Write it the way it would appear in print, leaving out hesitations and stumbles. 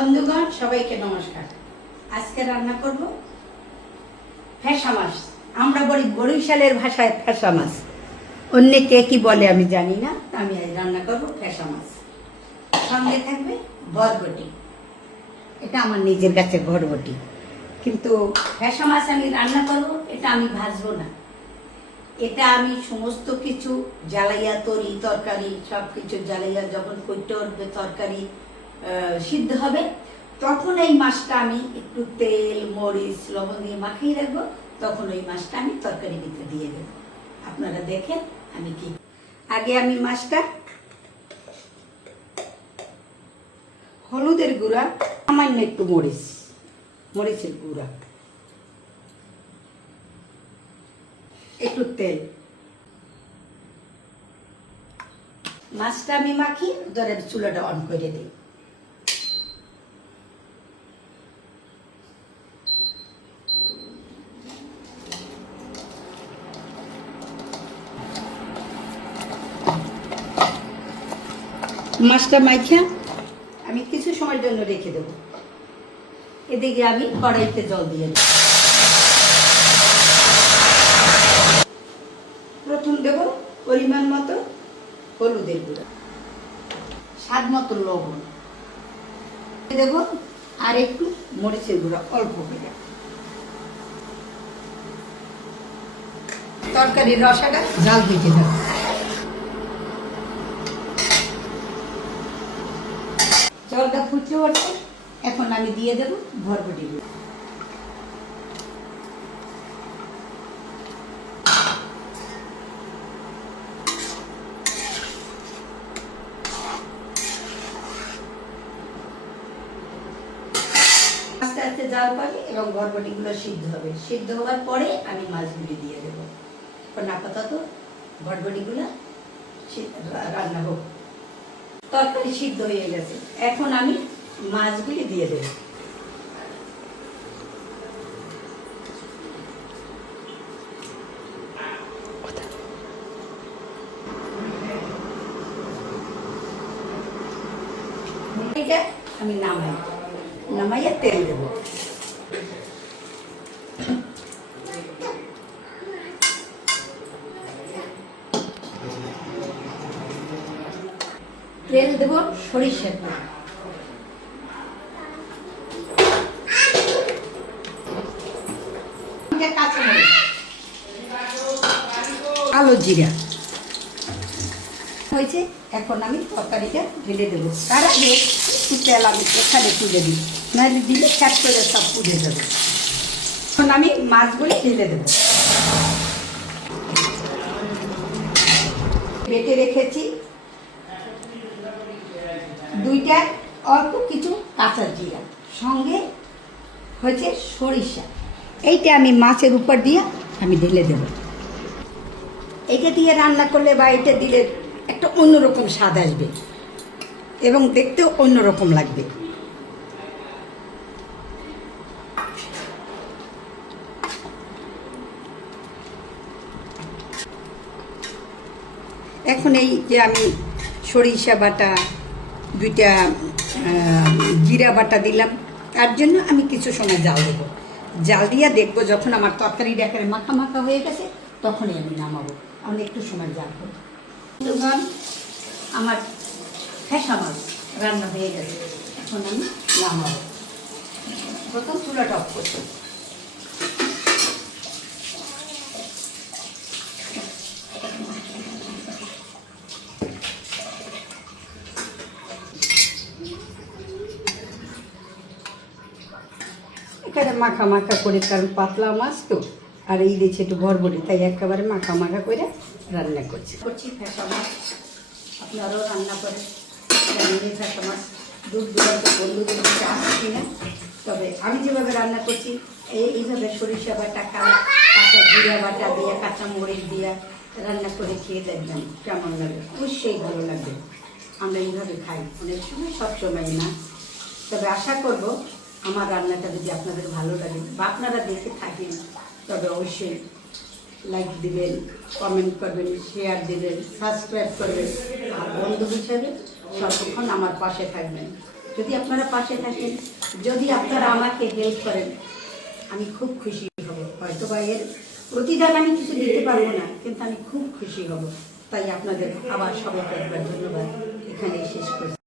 বন্ধুগণ সবাইকে নমস্কার। আজকে রান্না করব ফ্যাসা মাছ। আমরা বলি বরিশালের ভাষায় ফ্যাসা মাছ, অন্য কে কি বলে আমি জানি না। আমি আজ রান্না করব ফ্যাসা মাছ। সঙ্গে থাকবে বরবটি। এটা আমার নিজের কাছে বরবটি, কিন্তু ফ্যাসা মাছ আমি রান্না করব, এটা আমি ভাজবো না। এটা আমি সমস্ত কিছু জ্বালাইয়া তরকারি সব কিছু জ্বালাইয়া যখন করতে উঠবে, তরকারি সিদ্ধ হবে, তখন এই মাছটা আমি একটু তেল মরিচ লবণ দিয়ে মাখিয়ে রাখবো। তখন ওই মাছটা আমি তরকারি ভিতরে দিয়ে দেবো। আপনারা দেখেন আমি কি। আগে আমি মাছটা হলুদের গুঁড়া, সামান্য একটু মরিচের গুঁড়া, একটু তেল, মাছটা আমি মাখি ধরে চুলাটা অন করে দিই। মাছটা মাখিয়া আমি কিছু সময়ের জন্য রেখে দেব। এদিকে আমি কড়াইতে জল দিয়ে দেব। প্রথম দেব পরিমাণ মতো হলুদের গুঁড়া, স্বাদ মতো লবণ দেব, আর একটু মরিচের গুঁড়া অল্প করে। তরকারির রসাটা জাল দিতে দেব। জলটা ফুটে উঠছে, এখন আমি দিয়ে দেব বরবটিগুলো। আস্তে আস্তে জাল পাবে এবং বরবটিগুলো সিদ্ধ হবে। সিদ্ধ হওয়ার পরে আমি মাছগুলি দিয়ে দেব। এখন আপাতত বরবটিগুলো রান্না হোক। তরকারি সিদ্ধ হয়ে গেছে, এখন আমি মাছগুলি দিয়ে দেব। আমি নামাইয়া তেল দেব। তেল দেব সরিষার তেল, কাঁচামরিচ, কালো জিরা হয়েছে। এখন আমি তরকারিটা ঢেলে দেবো। তার আগে একটু তেল আমি এখানে তুলে দিই, নাহলে দিলে ফ্যাট করে সব পুড়ে যাবে। এখন আমি মাছগুলি ঢেলে দেবো। বেটে রেখেছি দুইটা অল্প কিছু কাঁচা জিরা, সঙ্গে হয়েছে সরিষা। এইটা আমি মাছের উপর দিয়ে আমি ঢেলে দেব। এইটা দিয়ে রান্না করলে বা এটা দিলে একটা অন্যরকম স্বাদ আসবে এবং দেখতেও অন্যরকম লাগবে। এখন এই যে আমি সরিষা বাটা, দুইটা জিরা বাটা দিলাম, তার জন্য আমি কিছু সময় জাল দেবো। জাল দিয়ে দেখবো যখন আমার তরকারি একেবারে মাখা মাখা হয়ে গেছে, তখনই আমি নামাবো। আমি একটু সময় জাল করবো। আমার ফ্যাসা মাছ রান্না হয়ে গেছে, এখন আমি নামাবো। প্রথম চুলাটা অফ করছি। এখানে মাখা মাখা করে, কারণ পাতলা মাছ তো, আর এই দিয়েছে একটু বরবটি, তাই একেবারে মাখা মাখা করে রান্না করছি ফ্যাসা মাছ। আপনারাও রান্না করেন, জানেন ফ্যাসা মাছ দূর দূরান্ত বন্ধুদের কাছে আসছি না। তবে আমি যেভাবে রান্না করছি, এইভাবে সরিষা বাটা, কাঁচা জিরা বাটা দিয়ে, কাঁচা মরিচ দিয়ে রান্না করে খেয়ে দেখবেন কেমন লাগে। অবশ্যই ভালো লাগবে। আমরা এইভাবে খাই অনেক সময়, সব সময় না। তবে আশা করব আমার রান্নাটা যদি আপনাদের ভালো লাগে বা আপনারা দেখে থাকেন, তবে অবশ্যই লাইক দিবেন, কমেন্ট করবেন, শেয়ার দিবেন, সাবস্ক্রাইব করবেন, আর বন্ধু হিসেবে সর্বক্ষণ আমার পাশে থাকবেন। যদি আপনারা পাশে থাকেন, যদি আপনারা আমাকে হেল্প করেন, আমি খুব খুশি হব। হয়তো বা এর প্রতিদান আমি কিছু দিতে পারবো না, কিন্তু আমি খুব খুশি হব। তাই আপনাদের আবার সবাইকে একবার ধন্যবাদ, এখানেই শেষ করছি।